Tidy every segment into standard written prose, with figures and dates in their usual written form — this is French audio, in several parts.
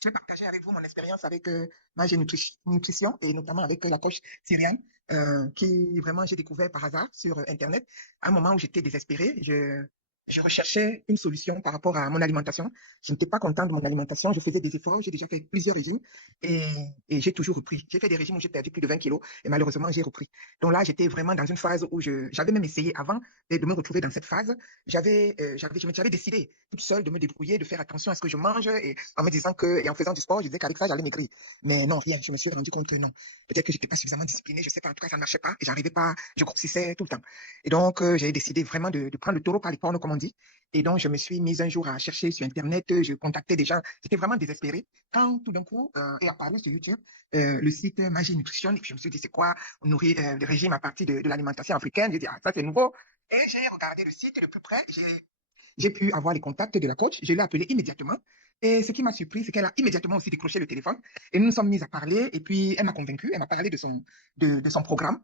je vais partager avec vous mon expérience avec ma nutrition et notamment avec la coach Cyriane, qui vraiment j'ai découvert par hasard sur Internet. À un moment où j'étais désespérée, je recherchais une solution par rapport à mon alimentation. Je n'étais pas contente de mon alimentation. Je faisais des efforts. J'ai déjà fait plusieurs régimes et, et j'ai toujours repris. J'ai fait des régimes où j'ai perdu plus de 20 kilos et malheureusement, j'ai repris. Donc là, j'étais vraiment dans une phase où j'avais même essayé avant de me retrouver dans cette phase. J'avais décidé toute seule de me débrouiller, de faire attention à ce que je mange et en me disant que, et en faisant du sport, je disais qu'avec ça, j'allais maigrir. Mais non, rien. Je me suis rendu compte que non. Peut-être que j'étais pas suffisamment disciplinée. Je sais pas. En tout cas, ça ne marchait pas et j'arrivais pas. Je grossissais tout le temps. Et donc, j'ai décidé vraiment de prendre le taureau par les cornes, comme on dit. Et donc, je me suis mise un jour à chercher sur Internet. Je contactais des gens. J'étais vraiment désespérée. Quand tout d'un coup est apparu sur YouTube le site Magie Nutrition, et puis je me suis dit, c'est quoi? On nourrit le régime à partir de l'alimentation africaine. J'ai dit, ah, ça, c'est nouveau. Et j'ai regardé le site de plus près. J'ai pu avoir les contacts de la coach. Je l'ai appelée immédiatement. Et ce qui m'a surpris, c'est qu'elle a immédiatement aussi décroché le téléphone. Et nous nous sommes mis à parler. Et puis, elle m'a convaincue. Elle m'a parlé de son programme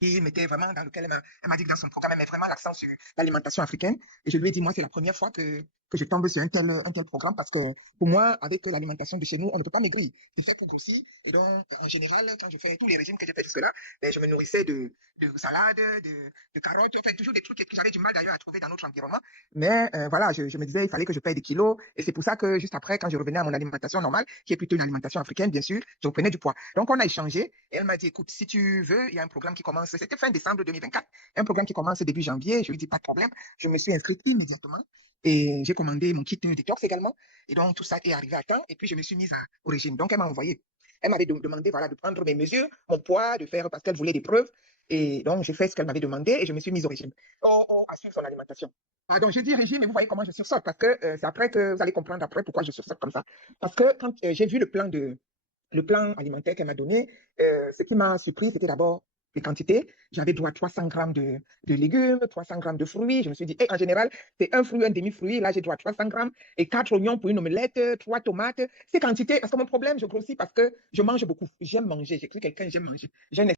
qui mettait vraiment dans lequel elle m'a dit que dans son programme, elle met vraiment l'accent sur l'alimentation africaine. Et je lui ai dit, moi, c'est la première fois que je tombe sur un tel programme parce que pour moi, avec l'alimentation de chez nous, on ne peut pas maigrir. C'est fait pour grossir. Et donc, en général, quand je fais tous les régimes que j'ai fait jusque-là, ben, je me nourrissais de salades, de carottes, enfin, toujours des trucs que j'avais du mal d'ailleurs à trouver dans notre environnement. Mais voilà, je me disais, il fallait que je paye des kilos. Et c'est pour ça que juste après, quand je revenais à mon alimentation normale, qui est plutôt une alimentation africaine, bien sûr, je reprenais du poids. Donc, on a échangé et elle m'a dit, écoute, si tu veux, il y a un programme qui commence, c'était fin décembre 2024, un programme qui commence début janvier. Je lui ai dit, pas de problème. Je me suis inscrite immédiatement et j'ai commandé mon kit détox également. Et donc, tout ça est arrivé à temps et puis je me suis mise au régime. Donc, elle m'a envoyé. Elle m'avait demandé voilà, de prendre mes mesures, mon poids, de faire, parce qu'elle voulait des preuves. Et donc, j'ai fait ce qu'elle m'avait demandé et je me suis mise au régime. À suivre son alimentation. Pardon, je dis régime, mais vous voyez comment je sursaute, parce que c'est après que vous allez comprendre après pourquoi je sursaute comme ça. Parce que quand j'ai vu le plan alimentaire qu'elle m'a donné, ce qui m'a surpris, c'était d'abord les quantités. J'avais droit à 300 grammes de légumes, 300 grammes de fruits. Je me suis dit, en général, c'est un fruit, un demi-fruit. Là, j'ai droit à 300 grammes et 4 oignons pour une omelette, 3 tomates. Ces quantités, parce que mon problème, je grossis parce que je mange beaucoup. J'aime manger. J'écris quelqu'un, j'aime manger. J'ai